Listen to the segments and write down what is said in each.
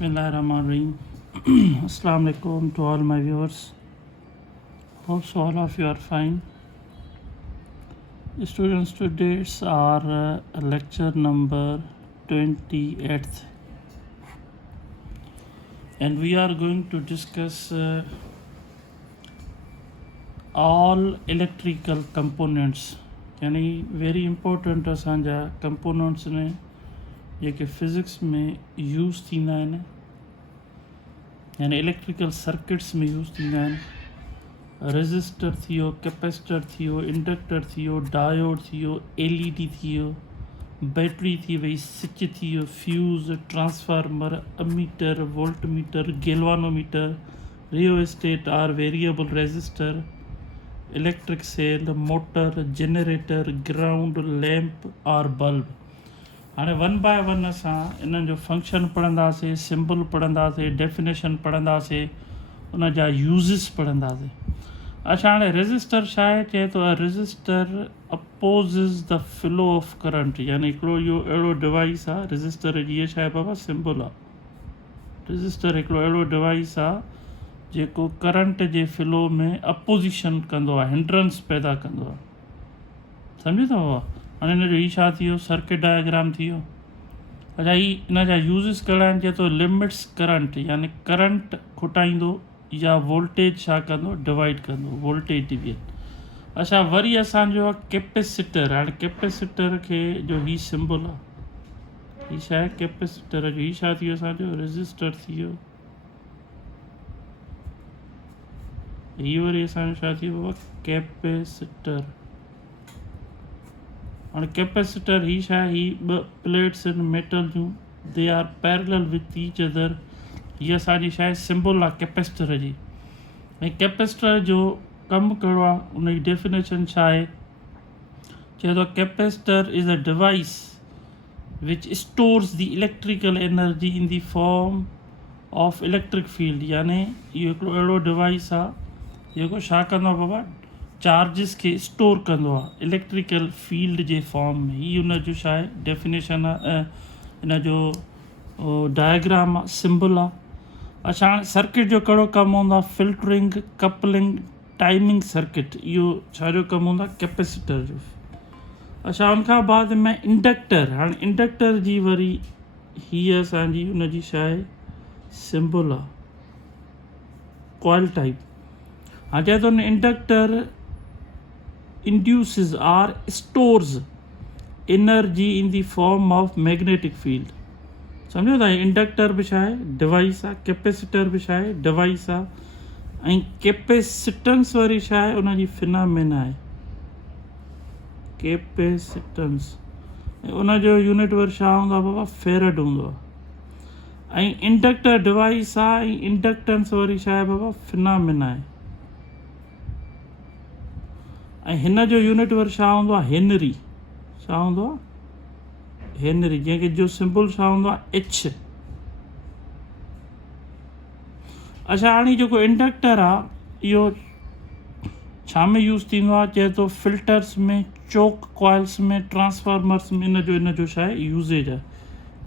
Bismillahirrahmanirrahim. Assalamu alaikum to all my viewers. Hope so all of you are fine. Students, today's our lecture number 28th, and we are going to discuss all electrical components. यानी very important असांजा components ने जेके फिज़िक्स में यूज़ थींदा आहिनि, यानी electrical circuits में यूज़ थींदा आहिनि. रेजिस्टर थियो, कैपेसिटर थियो, इंडक्टर थियो, डायोड थियो, एलईडी थियो, बैटरी थी वई, स्विच थियो, fuse, transformer, ammeter, voltmeter, galvanometer, rheostat or variable resistor, electric cell, motor, generator, ground, lamp or bulb. हाणे वन बाय वन असां इन्हनि जो फंक्शन पढ़ंदासीं, सिंबल पढ़ंदासीं, डेफिनेशन पढ़ंदासीं, उन जा यूज़िस पढ़ंदासीं. अच्छा, हाणे रेजिस्टर छा आहे? चए थो resistor opposes the flow of current. यानी हिकिड़ो इहो अहिड़ो डिवाइस आहे, रेजिस्टर जी इहा छा आहे बाबा? सिंबल आहे. रेजिस्टर हिकिड़ो अहिड़ो डिवाइस आहे जेको करंट जे फ्लो में अपोज़िशन कंदो आहे, हिंड्रेंस पैदा कंदो आहे. सम्झो था बाबा? हाणे हिन जो ई छा थियो? सर्किट डायग्राम थियो. अच्छा, ही इन जा यूज़िस कहिड़ा आहिनि? चए थो लिमिट्स करंट, यानी करंट खुटाईंदो या वोल्टेज छा कंदो? डिवाइड कंदो, वोल्टेज डिवीजन. अच्छा, वरी असांजो आहे कैपेसिटर. हाणे कैपेसिटर खे जो ही सिंबल आहे, ही छा आहे? कैपेसिटर जो ही छा थियो? असांजो रेजिस्टर थियो. ही वरी असांजो छा थियो बाबा? कैपेसिटर. हाणे कैपेसिटर ही छा आहे? ही ॿ प्लेट्स आहिनि मेटल जूं, they are parallel with each other. हीअ असांजी छा आहे? सिंबल आहे कैपेसिटर जी. ऐं कैपेसिटर जो कमु कहिड़ो आहे? उन जी डेफिनेशन छा आहे? चए थो capacitor is a device which stores the electrical energy in the form of electric field. यानी इहो हिकिड़ो अहिड़ो डिवाइस आहे जेको छा कंदो आहे बाबा? चार्जिस खे स्टोर कंदो आहे इलेक्ट्रिकल फील्ड जे फॉर्म में. ही हुन जो छा आहे? डेफिनेशन आहे. इन जो डायग्राम आहे, सिंबल आहे. अच्छा, हाणे सर्किट जो कहिड़ो कमु हूंदो आहे? Filtering, coupling, timing circuit. इहो छा जो कमु हूंदो आहे? कैपेसिटर जो. अच्छा, उनखां बाद में इंडक्टर. हाणे इंडक्टर जी वरी हीअ असांजी हुन जी छा आहे? सिंबल आहे, कॉइल टाइप. हाणे चए थो inductor induces or stores energy in the form of magnetic field. सम्झो था? इंडक्टर बि छा आहे? डिवाइस आहे. कैपेसिटर बि छा आहे? डिवाइस आहे. ऐं कैपेसिटेंस वरी छा आहे? उन जी फिनामिना आहे, कैपेसिटेंस. ऐं उन जो यूनिट वरी छा हूंदो आहे बाबा? फेरेड हूंदो आहे. ऐं इंडक्टर डिवाइस आहे, ऐं इंडक्टेंस वरी छा आहे बाबा? फिनामिना आहे. ऐं हिन जो यूनिट वरी छा हूंदो आहे? हेनरी. छा हूंदो आहे? हेनरी, जंहिंखे जो सिंबल छा हूंदो आहे? एच. अच्छा, हाणे जेको इंडक्टर आहे इहो छा में यूज़ थींदो आहे? चए थो फिल्टर्स में, चोक कॉइल्स में, ट्रांसफार्मर्स में. इन जो छा आहे? यूज़ेज आहे.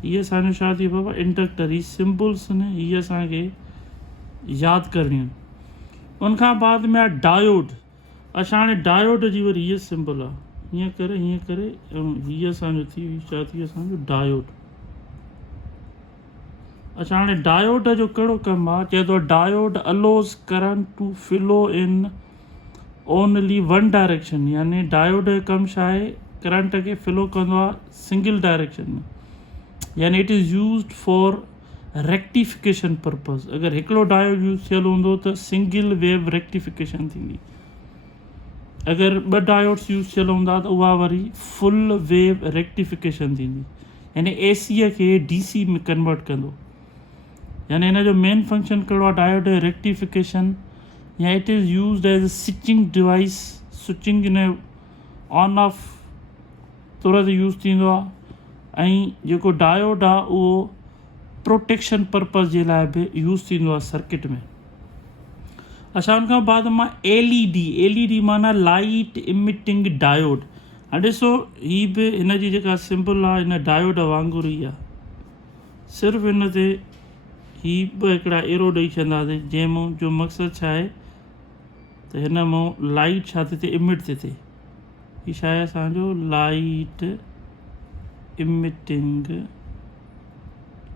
हीअ असांजो छा थी बाबा? इंडक्टर. ही सिंबल्स ने हीअ असांखे यादि करणियूं. उनखां बाद में आहे डायोड. अच्छा, हाणे डायोड जी वरी हीअ सिंबल आहे, हीअं करे ऐं हीअ असांजो थी छा थी? असांजो डायोड. अच्छा, हाणे डायोड जो कहिड़ो कमु आहे? चए थो diode allows current to flow in only one direction. यानी डायोड जो कमु छा आहे? करंट खे फ्लो कंदो आहे सिंगल डायरेक्शन में. यानी it is used for rectification purpose. अगरि हिकिड़ो डायोड यूज़ थियल हूंदो त सिंगल वेव रेक्टिफिकेशन थींदी. अगरि ॿ डायोड्स यूज़ थियल हूंदा त उहा वरी फुल वेव रेक्टिफिकेशन थींदी. यानी एसीअ खे डीसी में कन्वर्ट कंदो. यानी हिन जो मेन फंक्शन कहिड़ो आहे? डायोड जो रेक्टिफिकेशन. या it is used as a switching device. Switching in on off तुरंत यूज़ थींदो आहे. ऐं जेको डायोड आहे उहो प्रोटेक्शन पर्पज़ जे लाइ बि यूज़ थींदो आहे सर्किट में. अच्छा, उनखां बाद मां एलईडी. एलईडी माना लाइट इमिटिंग डायोड. हाणे ॾिसो, ही बि हिन जी जेका सिंबल आहे हिन डायोड वांगुरु ई आहे. सिर्फ़ु हिन ते ही ॿ हिकिड़ा एरो ॾेई छॾंदासीं जंहिंमां जो मक़सदु छा आहे त हिन मां लाइट छा थी थिए इमिट थी थिए हीउ छा आहे असांजो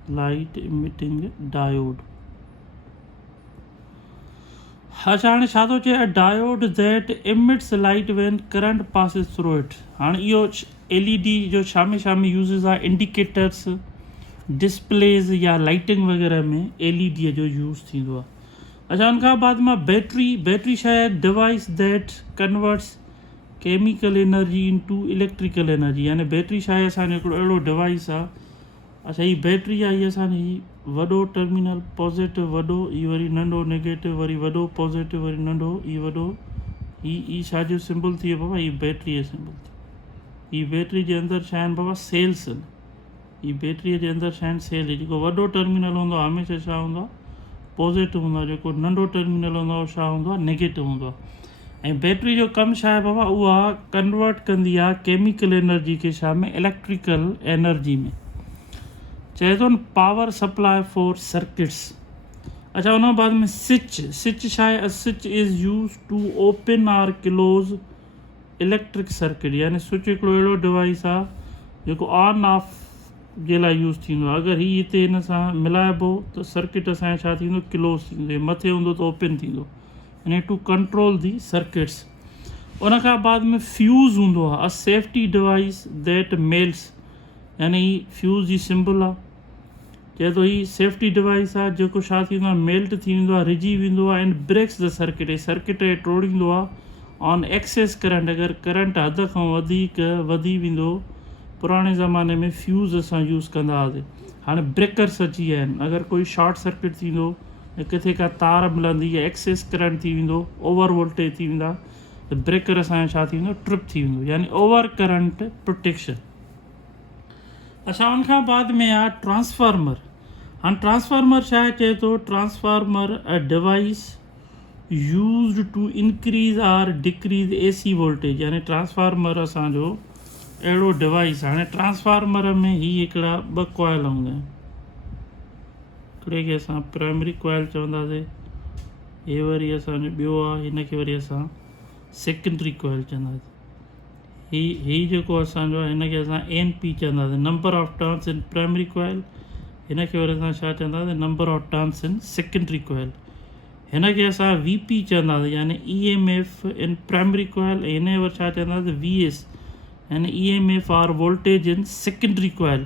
लाइट इमिटिंग डायोड। अच्छा हाणे छा थो चए अ diode that emits light when current passes through it. हाणे इहो LED जो छा में यूज़िस आहे इंडिकेटर्स डिस्प्लेज़ या लाइटिंग वग़ैरह में LED जो यूज़ थींदो आहे। अच्छा उन खां बाद मां बैटरी छा आहे device that converts chemical energy into electrical energy. यानी बैटरी छा आहे असांजो हिकिड़ो अहिड़ो डिवाइस आहे। अच्छा हीअ बैटरी आहे हीअ असांजी वॾो टर्मिनल पॉज़िटिव वॾो हीअ वरी नंढो नेगेटिव वरी वॾो पॉज़िटिव वरी नंढो हीअ वॾो ही छा जो सिंबल थी वियो बाबा हीअ बैटरी जो सिंबल थी। हीअ बैटरी जे अंदरि छा आहिनि बाबा सेल्स आहिनि। हीअ बैटरीअ जे अंदरि छा आहिनि सेल। जेको वॾो टर्मिनल हूंदो आहे हमेशह छा हूंदो आहे पॉज़िटिव हूंदो आहे। जेको नंढो टर्मिनल हूंदो आहे उहो छा हूंदो आहे नेगेटिव हूंदो आहे। ऐं बैटरी जो कमु छा आहे बाबा उहा कन्वर्ट कंदी आहे केमिकल एनर्जी खे छा में इलेक्ट्रिकल एनर्जी में। चए थो न पावर सप्लाई फॉर सर्किट्स। अच्छा उन बाद में स्विच छा आहे a switch is use to open or close electric circuit. यानी स्विच हिकिड़ो अहिड़ो डिवाइस आहे जेको ऑन ऑफ जे लाइ यूज़ थींदो आहे। अगरि हीअ हिते हिन सां मिलाइबो त सर्किट असांजो छा थींदो क्लोज़ थींदो। मथे हूंदो त ओपन थींदो यानी टू कंट्रोल दी सर्किट्स। उन खां बाद में फ्यूज़ हूंदो आहे a safety device that melts. यानी ही फ्यूज़ जी सिंबल आहे। चए थो ही सेफ्टी डिवाइस आहे जेको छा थींदो आहे मेल्ट थी वेंदो आहे रिझी वेंदो आहे and breaks the circuit. Circuit खे टोड़ींदो आहे ऑन एक्सेस करंट। अगरि करंट हद खां वधीक वधी वेंदो पुराणे ज़माने में फ्यूज़ असां यूज़ कंदा हुआसीं। हाणे ब्रेकर्स अची विया आहिनि। अगरि कोई शॉर्ट सर्किट थींदो या किथे का तार मिलंदी या एक्सेस करंट थी वेंदो ओवर वोल्टेज थी वेंदा त ब्रेकर असांजो छा थी वेंदो ट्रिप थी वेंदो यानी ओवर करंट प्रोटेक्शन। अच्छा उनखां बाद में आहे ट्रांसफार्मर। हाणे ट्रांसफार्मर छा आहे चए थो transformer a device used to increase or decrease AC voltage. यानी ट्रांसफार्मर असांजो अहिड़ो डिवाइस। हाणे ट्रांसफार्मर में ही हिकिड़ा ॿ कॉइल हूंदा आहिनि। हिकिड़े खे असां प्राइमरी कॉइल चवंदासीं हे वरी असांजो ॿियो आहे हिन खे वरी असां सेकेंडरी कॉइल चवंदासीं। ही जेको असांजो आहे हिन खे असां NP चवंदासीं number of turns in primary coil. हिन खे वरी असां छा चवंदासीं number of turns in secondary coil. हिन खे असां VP चवंदासीं यानी EMF इन प्राइमरी कॉइल। ऐं हिन वरी छा चवंदासीं VS यानी EMF or voltage in secondary coil.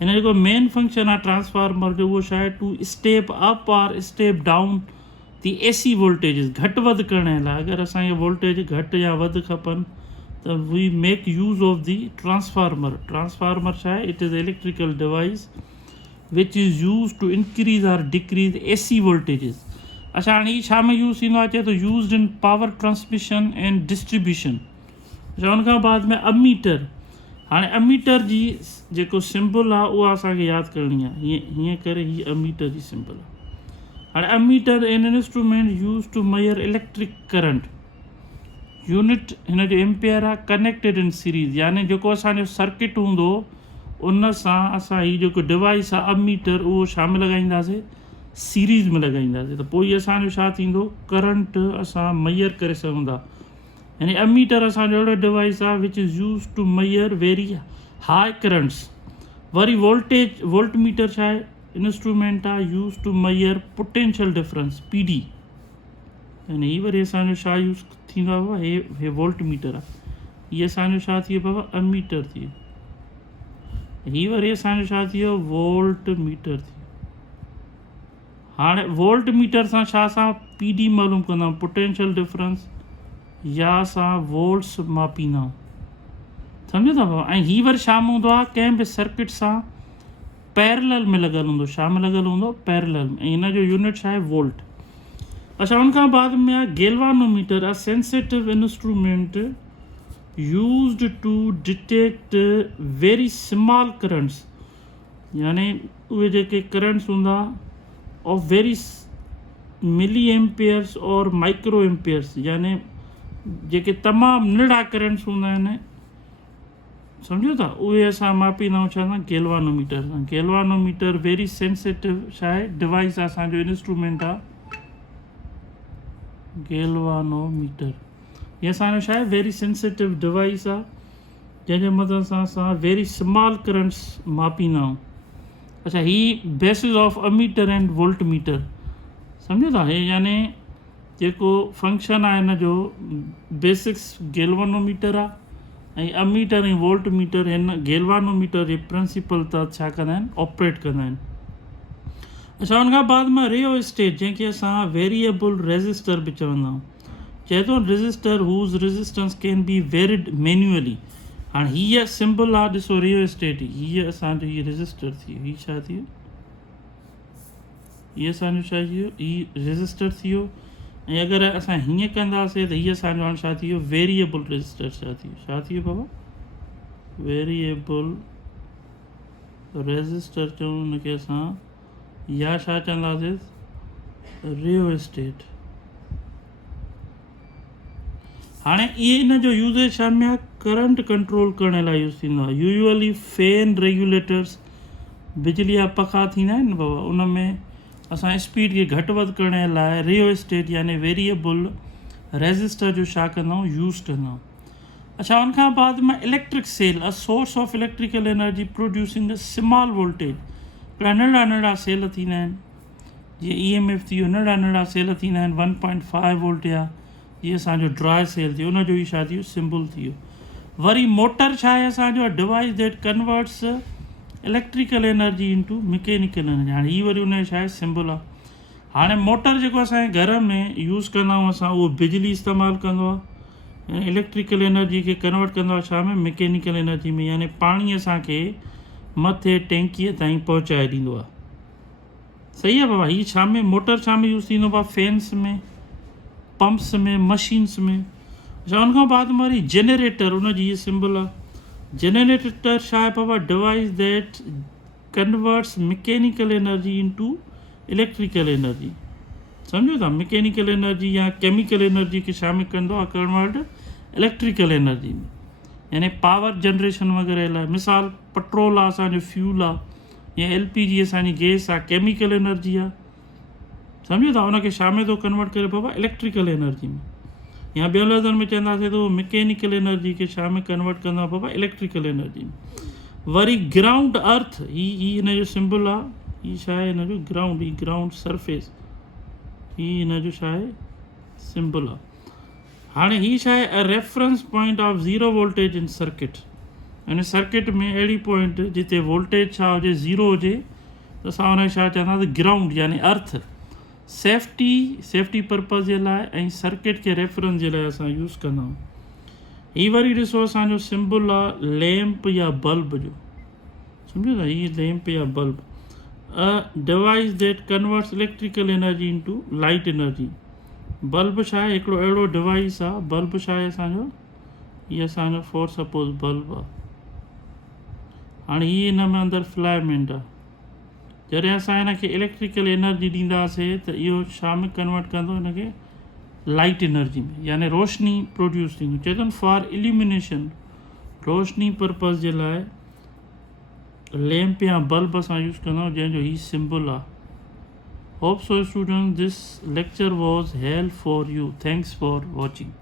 हिन जेको मेन फंक्शन आहे ट्रांसफार्मर जो उहो छा आहे to step up or step down the AC voltages घटि वधि करण लाइ। अगरि असांखे वोल्टेज घटि या वधि खपनि त we make use of the transformer. Transformer छा आहे it is electrical device which is use to increase or decrease AC voltages. अच्छा हाणे हीअ छा में यूज़ थींदो आहे चए थो यूज़ड इन पावर ट्रांसमिशन एंड डिस्ट्रीब्यूशन। अच्छा उनखां बाद में अमीटर। हाणे अमीटर जी जेको सिंबल आहे उहा असांखे यादि करणी आहे। हीअं करे हीअ अमीटर जी सिंबल आहे। हाणे ammeter an instrument use to measure electric current. Unit हिन जो एम्पेयर आहे कनेक्टेड इन सीरीज़। यानी जेको असांजो सर्किट हूंदो उन सां असां हीअ जेको डिवाइस आहे अमीटर उहो छा में लॻाईंदासीं सीरीज़ में लॻाईंदासीं त पोइ असांजो छा थींदो करंट असां मेजर करे सघूं था। यानी अमीटर असांजो अहिड़ो डिवाइस आहे which is use to measure very high currents. वरी वोल्टमीटर छा आहे इंस्ट्रूमेंट आहे use to measure potential difference PD। यानी हीअ वरी असांजो छा यूज़ थींदो आहे बाबा हे वोल्टमीटर आहे। हीअ असांजो छा थी वियो बाबा अमीटर थी वियो। हीअ वरी असांजो छा थी वियो वोल्टमीटर थी वियो। हाणे वोल्टमीटर सां छा असां PD मालूम कंदा आहियूं पोटेंशियल डिफरेंस या असां वोल्ट्स मापींदा आहियूं। सम्झो था बाबा। ऐं हीअ वरी छा में हूंदो आहे कंहिं बि सर्किट सां पैरेलल में लॻल हूंदो। छा में लॻल हूंदो पैरेलल में। ऐं हिन जो यूनिट छा आहे वोल्ट। अच्छा उनखां बाद में आहे galvanometer a sensitive instrument used to detect very small currents. यानी उहे जेके करंट्स हूंदा ऑफ वेरी मिली एम्पेयर्स और माइक्रो एम्पेयर्स। यानी जेके तमामु निड़ा करंट्स हूंदा आहिनि सम्झो था उहे असां मापींदा आहियूं छा सां गैल्वानोमीटर सां गैल्वानोमीटर वेरी सेंसिटिव छा आहे डिवाइस आहे असांजो इंस्ट्रूमेंट आहे गैल्वानोमीटर ये असांजो छा आहे वेरी सेंसिटिव डिवाइस आहे जंहिंजे मदद सां असां वेरी स्मॉल करंट्स मापींदा आहियूं अच्छा ही basis of ammeter and voltmeter सम्झो था हे यानी जेको फंक्शन आहे हिन जो बेसिक्स गैल्वानोमीटर आहे ऐं अमीटर ऐं वोल्टमीटर हिन गैल्वानोमीटर जे प्रिंसिपल तहत छा कंदा आहिनि ऑपरेट कंदा आहिनि अच्छा उन खां बाद में रियोस्टेट जंहिंखे असां वेरिएबल रेज़िस्टर बि चवंदा आहियूं चए थो resistor who's resistance can be varied manually हाणे हीअ सिंबल आहे ॾिसो रियोस्टेट हीअ असांजो हीअ रेज़िस्टर थी वियो हीअ छा थी वियो हीअ असांजो छा थी वियो हीअ रेज़िस्टर थी वियो ऐं अगरि असां हीअं कंदासीं त हीअ असांजो हाणे छा थी वियो वेरिएबल रेज़िस्टर छा थी वियो बाबा वेरिएबल रेज़िस्टर चऊं हुनखे असां या छा चवंदासीं रियोस्टेट हाणे इहे इन जो यूज़ेज छा में आहे करंट कंट्रोल करण लाइ यूज़ थींदो आहे यूजुअली फैन रेगुलेटर्स बिजली जा पखा थींदा आहिनि न बाबा उन में असां स्पीड खे घटि वधि करण लाइ रियोस्टेट यानी वेरिएबल रेज़िस्टर जो छा कंदा आहियूं यूज़ कंदा आहियूं अच्छा उन खां बाद में electric cell a source of electrical energy producing a small voltage हिकिड़ा नंढड़ा नंढड़ा सेल थींदा आहिनि जीअं EMF थी वियो नंढड़ा नंढड़ा सेल थींदा आहिनि 1.5 वोल्ट जा जीअं असांजो ड्राई सेल थियो उनजो ई छा थी वियो सिंबल थी वियो वरी मोटर छा आहे असांजो device that converts electrical energy into mechanical energy हाणे हीअ वरी उनजो छा आहे सिंबल आहे हाणे मोटर जेको असांजे घर में यूज़ कंदा आहियूं असां उहो बिजली इस्तेमालु कंदो आहे ऐं इलेक्ट्रिकल एनर्जी खे कन्वर्ट कंदो आहे छा में मैकेनिकल एनर्जी में यानी पाणी असांखे मथे टैंकीअ ताईं पहुचाए ॾींदो आहे सही आहे बाबा हीअ छा में मोटर छा में यूज़ थींदो आहे फैन्स में पंप्स में मशीन्स में अच्छा उन खां बाद में वरी जनरेटर उनजी हीअ सिंबल आहे जनरेटर छा आहे बाबा device that converts mechanical energy into electrical energy सम्झो था मैकेनिकल एनर्जी या केमिकल एनर्जी खे छा में कंदो आहे कन्वर्ट इलेक्ट्रिकल एनर्जी में यानी पावर जनरेशन वग़ैरह लाइ मिसाल पेट्रोल आहे असांजो फ्यूल आहे या LPG असांजी गैस आहे केमिकल एनर्जी आहे सम्झो था उनखे छा में थो कन्वर्ट करे बाबा इलेक्ट्रिकल एनर्जी में या ॿियो लफ़्ज़नि में चवंदासीं त उहो मैकेनिकल एनर्जी खे छा में कन्वर्ट कंदो आहे बाबा इलेक्ट्रिकल एनर्जी में वरी ग्राउंड अर्थ ही हिन जो सिंबल आहे हीअ छा आहे हिन जो ग्राउंड ही ग्राउंड सरफेस ही हिन जो छा आहे सिंबल आहे हाणे हीअ छा आहे a reference point of zero voltage इन सर्किट यानी सर्किट में अहिड़ी पॉइंट जिते वोल्टेज छा हुजे ज़ीरो हुजे त असां हुनखे छा चवंदासीं ग्राउंड यानी अर्थ सेफ्टी पर्पज़ जे लाइ ऐं सर्किट खे रेफरेंस जे लाइ असां यूज़ कंदा आहियूं हीअ वरी ॾिसो असांजो सिंबल आहे लैम्प या बल्ब जो सम्झो था हीअ लैम्प या bulb a device that converts electrical energy into light energy bulb छा आहे हिकिड़ो अहिड़ो डिवाइस आहे बल्ब छा आहे असांजो हीअ असांजो फॉर सपोज़ बल्ब आहे हाणे हीअ हिन में अंदरि फिलामेंट आहे जॾहिं असां हिनखे इलेक्ट्रिकल एनर्जी ॾींदासीं त इहो छा में कन्वर्ट कंदो हिनखे लाइट एनर्जी में यानी रोशनी प्रोड्यूस थींदी चए थो फॉर इल्यूमिनेशन रोशनी पर्पज़ जे लाइ लैम्प या बल्ब असां यूज़ कंदा आहियूं जंहिंजो हीअ सिंबल आहे hope so student this lecture was helpful for you. Thanks for watching.